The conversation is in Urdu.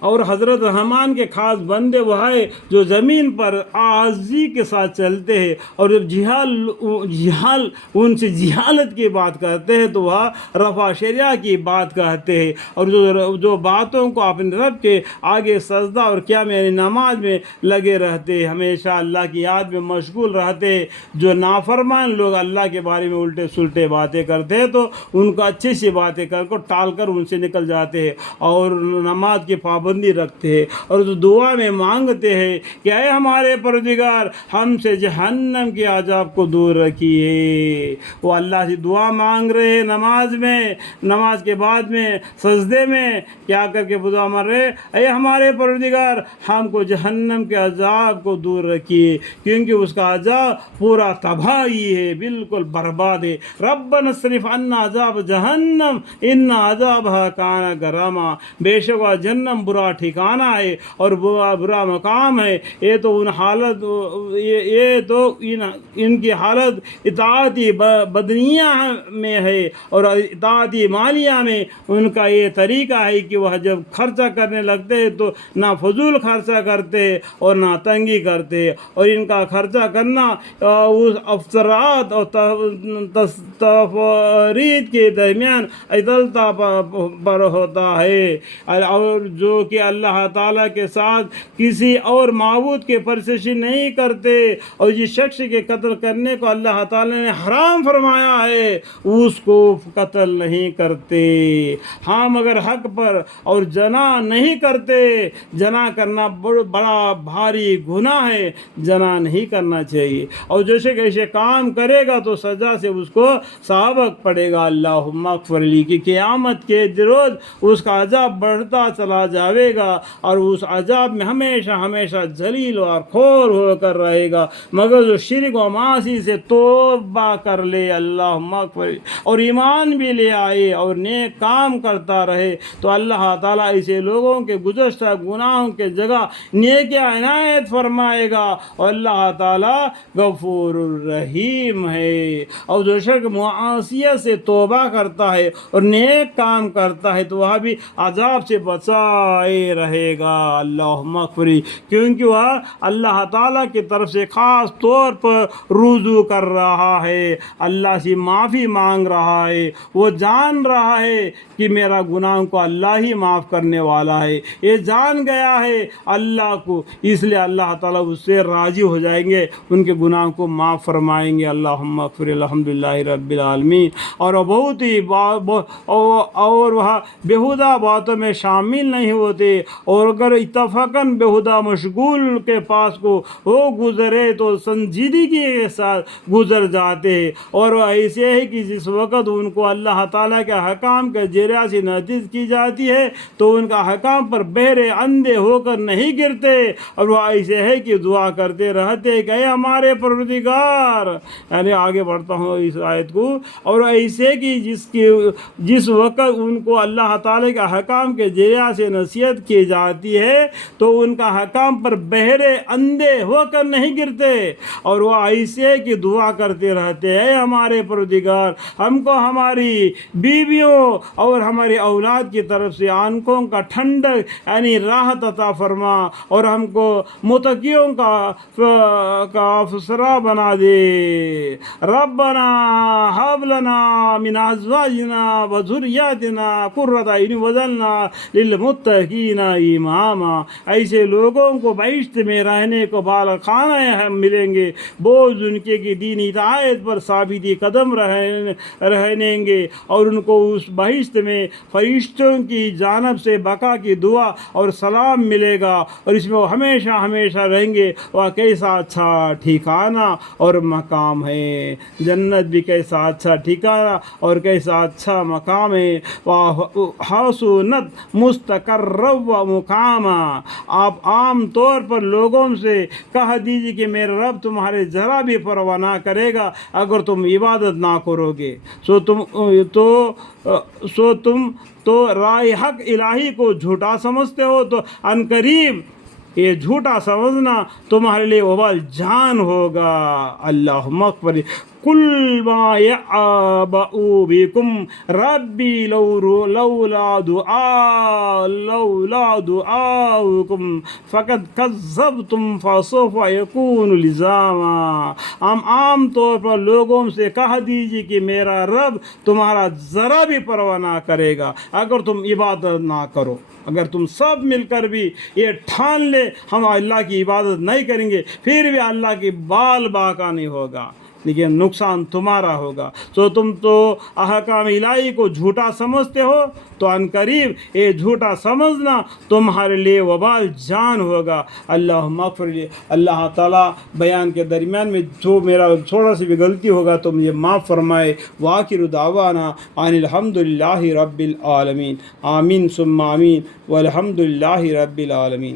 اور حضرت رحمان کے خاص بندے وہ ہے جو زمین پر عاجزی کے ساتھ چلتے ہیں، اور جب جہال ان سے جہالت کی بات کرتے ہیں تو وہ رفع شریعہ کی بات کہتے ہیں، اور جو باتوں کو اپنے رب کے آگے سجدہ اور قیام یعنی نماز میں لگے رہتے ہیں، ہمیشہ اللہ کی یاد میں مشغول رہتے ہیں۔ جو نافرمان لوگ اللہ کے بارے میں الٹے سلٹے باتیں کرتے ہیں تو ان کو اچھی سی باتیں کر کو ٹال کر ان سے نکل جاتے ہیں، اور نماز کی پابندی رکھتے ہیں، اور جو دعا میں مانگتے ہیں کہ اے ہمارے پروردگار ہم سے جہنم کے عذاب کو دور رکھیے، وہ اللہ سے دعا مانگ رہے ہیں نماز میں، نماز کے بعد میں سجدے میں کیا کر کے دعا مانگ رہے اے ہمارے پروردگار ہم کو جہنم کے عذاب کو دور رکھیے، کیونکہ اس کا عذاب پورا تباہی ہے، بالکل برباد ہے۔ ربنا اصرف عنا عذاب جہنم ان عذابها کان غراما، بے شک جہنم برا ٹھکانہ ہے اور برا مقام ہے۔ یہ تو ان کی حالت اطاعتی بدنیہ میں ہے، اور اطاعتی مالیہ میں ان کا یہ طریقہ ہے کہ وہ جب خرچہ کرنے لگتے ہیں تو نہ فضول خرچہ کرتے اور نہ تنگی کرتے، اور ان کا خرچہ کرنا اس افسرات اور تفرید کے درمیان عدلتا پر ہوتا ہے، اور جو کہ اللہ تعالیٰ کے ساتھ کسی اور معبود کے پرستش نہیں کرتے، اور جس شخص کے قتل کرنے کو اللہ تعالیٰ نے حرام فرمایا ہے اس کو قتل نہیں کرتے، ہاں مگر حق پر، اور جنا نہیں کرتے، جنا کرنا بڑا بھاری گناہ ہے، جنا نہیں کرنا چاہیے، اور جو شخص ایسے کام کرے گا تو سزا سے اس کو سابق پڑے گا۔ اللہم اغفر لی کہ قیامت کے روز اس کا عذاب بڑھتا چلا جاوے گا، اور اس عذاب میں ہمیشہ ہمیشہ ذلیل اور خور ہو کر رہے گا، مگر جو شرک و معاصی سے توبہ کر لے اللہم اغفر لی اور ایمان بھی لے آئے اور نیک کام کرتا رہے تو اللہ تعالیٰ ایسے لوگوں کے گزشتہ گناہوں کے جگہ نیکیاں عنایت فرمائے گا، اور اللہ تعالیٰ غفور الرحیم ہے۔ اور جو شخص معاصیت سے توبہ کرتا ہے اور نیک کام کرتا ہے تو وہ بھی عذاب سے بچائے رہے گا، اللہم اغفر لی، کیونکہ وہ اللہ تعالیٰ کی طرف سے خاص طور پر رجوع کر رہا ہے، اللہ سے معافی مانگ رہا ہے، وہ جان رہا ہے کہ میرا گناہ کو اللہ ہی معاف کرنے والا ہے، یہ جان گیا ہے اللہ کو، اس لیے اللہ تعالیٰ اس سے راضی ہو جائیں گے، ان کے گناہ کو معاف فرمائیں گے۔ اللہم اغفر الحمدللہ رب العالمین۔ اور بہت ہی اور وہ بیہودہ باتوں میں شامل نہیں ہوتے، اور اگر اتفاقاً بیہودہ مشغول کے پاس کو ہو گزرے تو سنجیدگی کے ساتھ گزر جاتے ہیں، اور ایسے ہے کہ جس وقت ان کو اللہ تعالیٰ کے حکام کے ذریعہ سے نافذ کی جاتی ہے تو ان کا حکام پر بہرے اندھے ہو کر نہیں گرتے، اور وہ ایسے ہے کہ دعا کرتے رہتے کہ اے ہمارے پروردگار، یعنی آگے بڑھتا ہوں اس آیت کو، اور ایسے کہ جس وقت ان کو اللہ تعالیٰ کے حکام کے ذریعہ سے نصیحت کی جاتی ہے تو ان کا حکام پر بہرے اندھے ہو کر نہیں گرتے، اور وہ ایسے کہ دعا کرتے رہتے اے ہمارے پروردگار ہم کو ہماری بیویوں اور ہماری اولاد کی طرف سے آنکھوں کا ٹھنڈک یعنی راحت عطا فرما، اور ہم کو متقیوں کا افسرہ بنا دے۔ ربنا ہب لنا من ازواجنا وذریاتنا قرۃ اعین واجعلنا للمتقین اماما، ایسے لوگوں کو بہشت میں رہنے کو بالا خانہ ہم ملیں گے، بوجھ ان کے کی دین ہدایت پر ثابتی قدم رہیں گے، اور ان کو اس بہشت میں فرشتوں کی جانب سے بقا کی دعا اور سلام ملے گا، اور اس میں وہ ہمیشہ ہمیشہ رہیں گے۔ وہ کیسا اچھا ٹھکانہ اور مقام ہے، جنت بھی کیسا اچھا ٹھکانہ اور کیسا اچھا مقام ہے۔ وحسنت مستقرا و مقاما، آپ عام طور پر لوگوں سے کہہ دیجیے کہ میرا رب تمہارے ذرا بھی پرواہ نہ کرے گا اگر تم عبادت نہ کرو گے، تم تو رائے حق الہی کو جھوٹا سمجھتے ہو، تو ان قریب یہ جھوٹا سمجھنا تمہارے لیے وبال جان ہوگا۔ اللہم اغفر قل ما يعبأ بكم ربي لولا دعاؤكم فقد كذبتم فسوف يكون لزاما. ہم عام طور پر لوگوں سے کہہ دیجیے کہ میرا رب تمہارا ذرا بھی پرواہ نہ کرے گا اگر تم عبادت نہ کرو. اگر تم سب مل کر بھی یہ ٹھان لے ہم اللہ کی عبادت نہیں کریں گے پھر بھی اللہ کی بال باقا نہیں ہوگا لیکن نقصان تمہارا ہوگا. تو تم تو احکام الہی کو جھوٹا سمجھتے ہو تو ان قریب یہ جھوٹا سمجھنا تمہارے لیے وبال جان ہوگا. اللہ مغفر لی. اللہ تعالیٰ بیان کے درمیان میں جو میرا تھوڑا سی بھی غلطی ہوگا تو مجھے معاف فرمائے. وآخر دعوانا ان الحمد للہ رب العالمین. آمین ثم آمین والحمد للہ رب العالمین.